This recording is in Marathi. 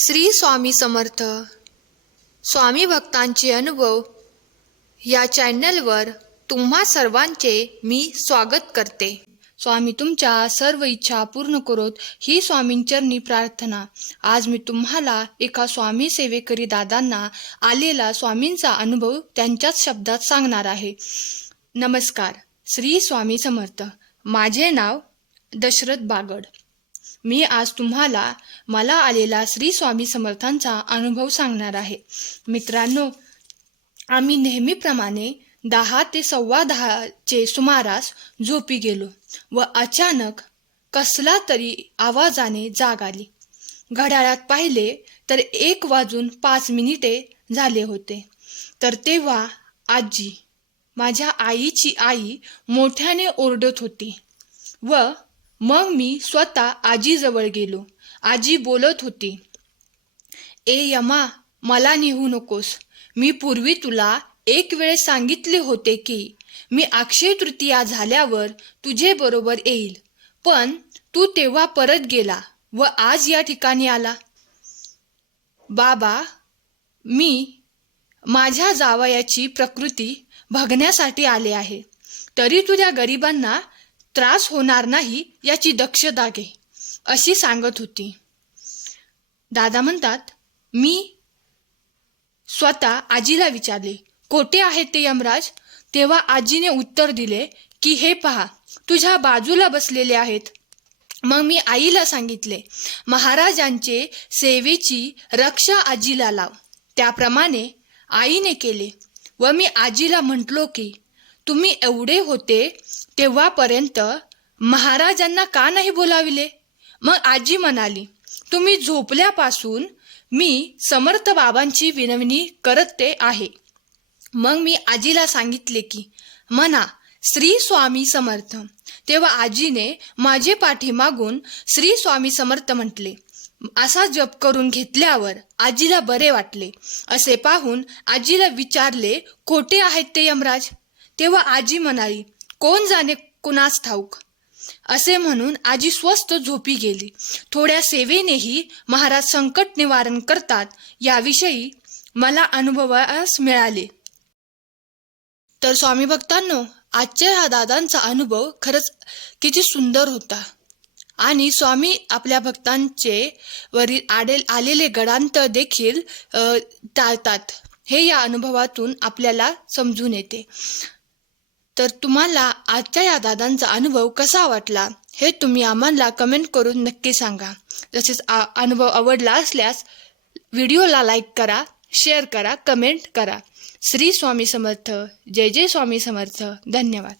श्री स्वामी समर्थ स्वामी भक्तांचे अनुभव या चॅनलवर तुम्हा सर्वांचे मी स्वागत करते। स्वामी तुमच्या सर्व इच्छा पूर्ण करोत ही स्वामींचरणी प्रार्थना। आज मी तुम्हाला एका स्वामी सेवेकरी दादांना आलेला स्वामींचा अनुभव त्यांच्याच शब्दात सांगणार आहे। नमस्कार, श्री स्वामी समर्थ। माझे नाव दशरथ बागड। मी आज तुम्हाला मला आलेला श्री स्वामी समर्थांचा अनुभव सांगणार आहे। मित्रांनो, आम्ही नेहमीप्रमाणे 10 ते 10:15चे सुमारास झोपी गेलो व अचानक कसला तरी आवाजाने जाग आली। घड्याळात पाहिले तर 1:05 झाले होते। तर तेव्हा आजी, माझ्या आईची आई, मोठ्याने ओरडत होती व मग मी स्वतः आजीजवळ गेलो। आजी बोलत होती, "ए यमा, मला नेहू नकोस। मी पूर्वी तुला एक वेळ सांगितले होते की मी अक्षय तृतीया झाल्यावर तुझे बरोबर येईल, पण तू तेव्हा परत गेला व आज या ठिकाणी आला। बाबा, मी माझ्या जावयाची प्रकृती बघण्यासाठी आले आहे, तरी तुझ्या गरिबांना त्रास होणार नाही याची दक्षता घे," अशी सांगत होती। दादा म्हणतात, मी स्वतः आजीला विचारले, "कोठे आहेत ते यमराज?" तेव्हा आजीने उत्तर दिले की हे पहा, तुझ्या बाजूला बसलेले आहेत। मग मी आईला सांगितले, महाराजांचे सेवेची रक्षा आजीला लाव। त्याप्रमाणे आईने केले व मी आजीला म्हटलो की तुम्ही एवढे होते तेव्हापर्यंत महाराजांना का नाही बोलाविले? मग आजी म्हणाली, तुम्ही झोपल्यापासून मी समर्थ बाबांची विनवणी करते आहे। मग मी आजीला सांगितले की म्हणा श्री स्वामी समर्थ। तेव्हा आजीने माझे पाठीमागून श्री स्वामी समर्थ म्हटले। असा जप करून घेतल्यावर आजीला बरे वाटले। असे पाहून आजीला विचारले, कोठे आहेत ते यमराज? तेव्हा आजी म्हणाली, कोण जाणे, कुणास ठाऊक, असे म्हणून आजी स्वस्थ झोपी गेली। थोड्या सेवेनेही महाराज संकट निवारण करतात याविषयी मला अनुभवास मिळाले। तर स्वामी भक्तांनो, आजच्या ह्या दादांचा अनुभव खरंच किती सुंदर होता आणि स्वामी आपल्या भक्तांचे वरील आलेले गडांतर देखील टाळतात, हे या अनुभवातून आपल्याला समजून येते। तर तुम्हाला आजच्या या दादांचा अनुभव कसा वाटला हे तुम्ही आम्हाला कमेंट करून नक्की सांगा। तसेच अनुभव आवडला असल्यास व्हिडिओला लाईक करा, शेअर करा, कमेंट करा। श्री स्वामी समर्थ। जय जय स्वामी समर्थ। धन्यवाद।